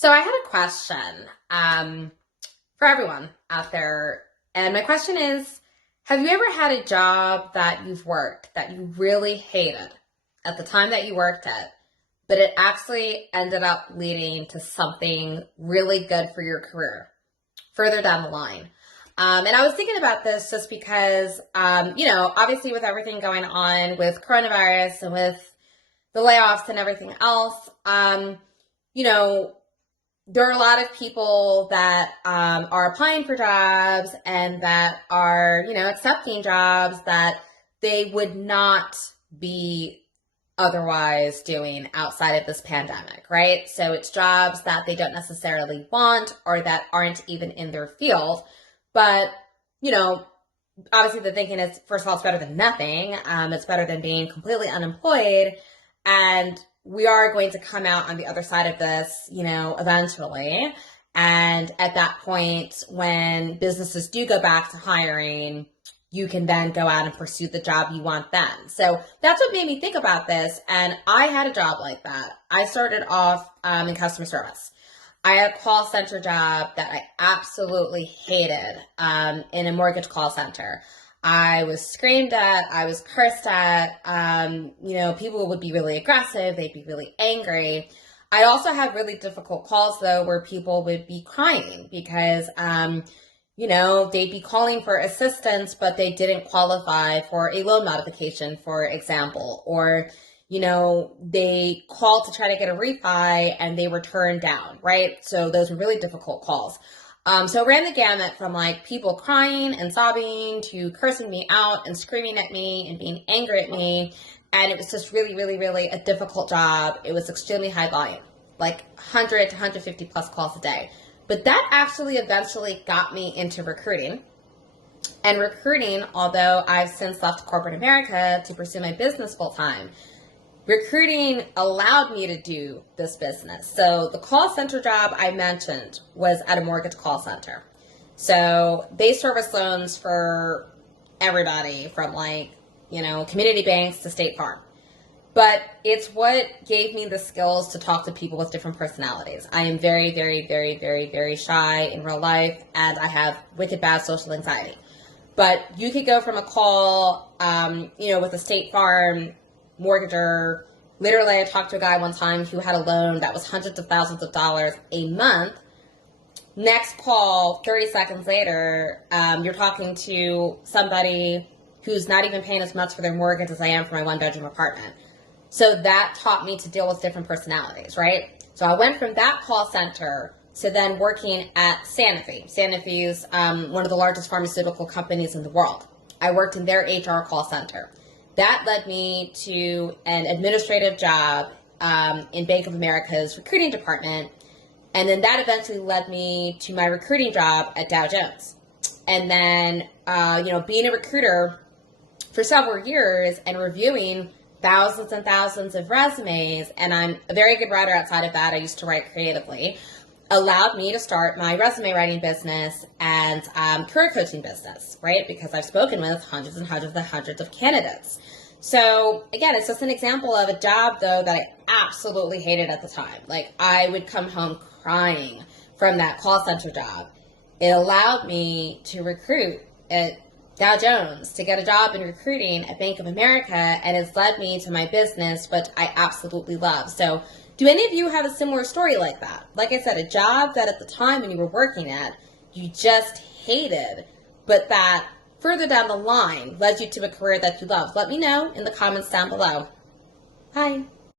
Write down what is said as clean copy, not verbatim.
So I had a question for everyone out there. And my question is, have you ever had a job that you've worked that you really hated at the time that you worked it, but it actually ended up leading to something really good for your career further down the line? And I was thinking about this just because, obviously with everything going on with coronavirus and with the layoffs and everything else, you know, there are a lot of people that are applying for jobs and that are, accepting jobs that they would not be otherwise doing outside of this pandemic, right? So it's jobs that they don't necessarily want or that aren't even in their field. But, you know, obviously the thinking is, first of all, it's better than nothing. It's better than being completely unemployed. And we are going to come out on the other side of this, eventually. And at that point, when businesses do go back to hiring, you can then go out and pursue the job you want then. So that's what made me think about this. And I had a job like that. I started off in customer service. I had a call center job that I absolutely hated in a mortgage call center. I was screamed at, I was cursed at, people would be really aggressive, they'd be really angry. I also had really difficult calls though where people would be crying because, they'd be calling for assistance, but they didn't qualify for a loan modification, for example, or, they called to try to get a refi and they were turned down, right? So those were really difficult calls. So I ran the gamut from like people crying and sobbing to cursing me out and screaming at me and being angry at me. And it was just really, really, really a difficult job. It was extremely high volume, like 100 to 150 plus calls a day. But that actually eventually got me into recruiting. And recruiting, although I've since left corporate America to pursue my business full time, recruiting allowed me to do this business. So the call center job I mentioned was at a mortgage call center. So they service loans for everybody from community banks to State Farm. But it's what gave me the skills to talk to people with different personalities. I am very, very, very, very, very shy in real life, and I have wicked bad social anxiety. But you could go from a call, with a State Farm mortgager. Literally, I talked to a guy one time who had a loan that was hundreds of thousands of dollars a month. Next call, 30 seconds later, you're talking to somebody who's not even paying as much for their mortgage as I am for my one-bedroom apartment. So that taught me to deal with different personalities, right? So I went from that call center to then working at Sanofi. Sanofi is one of the largest pharmaceutical companies in the world. I worked in their HR call center. That led me to an administrative job in Bank of America's recruiting department. And then that eventually led me to my recruiting job at Dow Jones. And then, being a recruiter for several years and reviewing thousands and thousands of resumes, and I'm a very good writer outside of that. I used to write creatively, allowed me to start my resume writing business and career coaching business, right? Because I've spoken with hundreds and hundreds and hundreds of candidates. So again, it's just an example of a job though that I absolutely hated at the time. Like I would come home crying from that call center job. It allowed me to recruit at Dow Jones, to get a job in recruiting at Bank of America, and it's led me to my business, which I absolutely love. So do any of you have a similar story like that? Like I said, a job that at the time when you were working at, you just hated, but that further down the line led you to a career that you love? Let me know in the comments down below. Bye.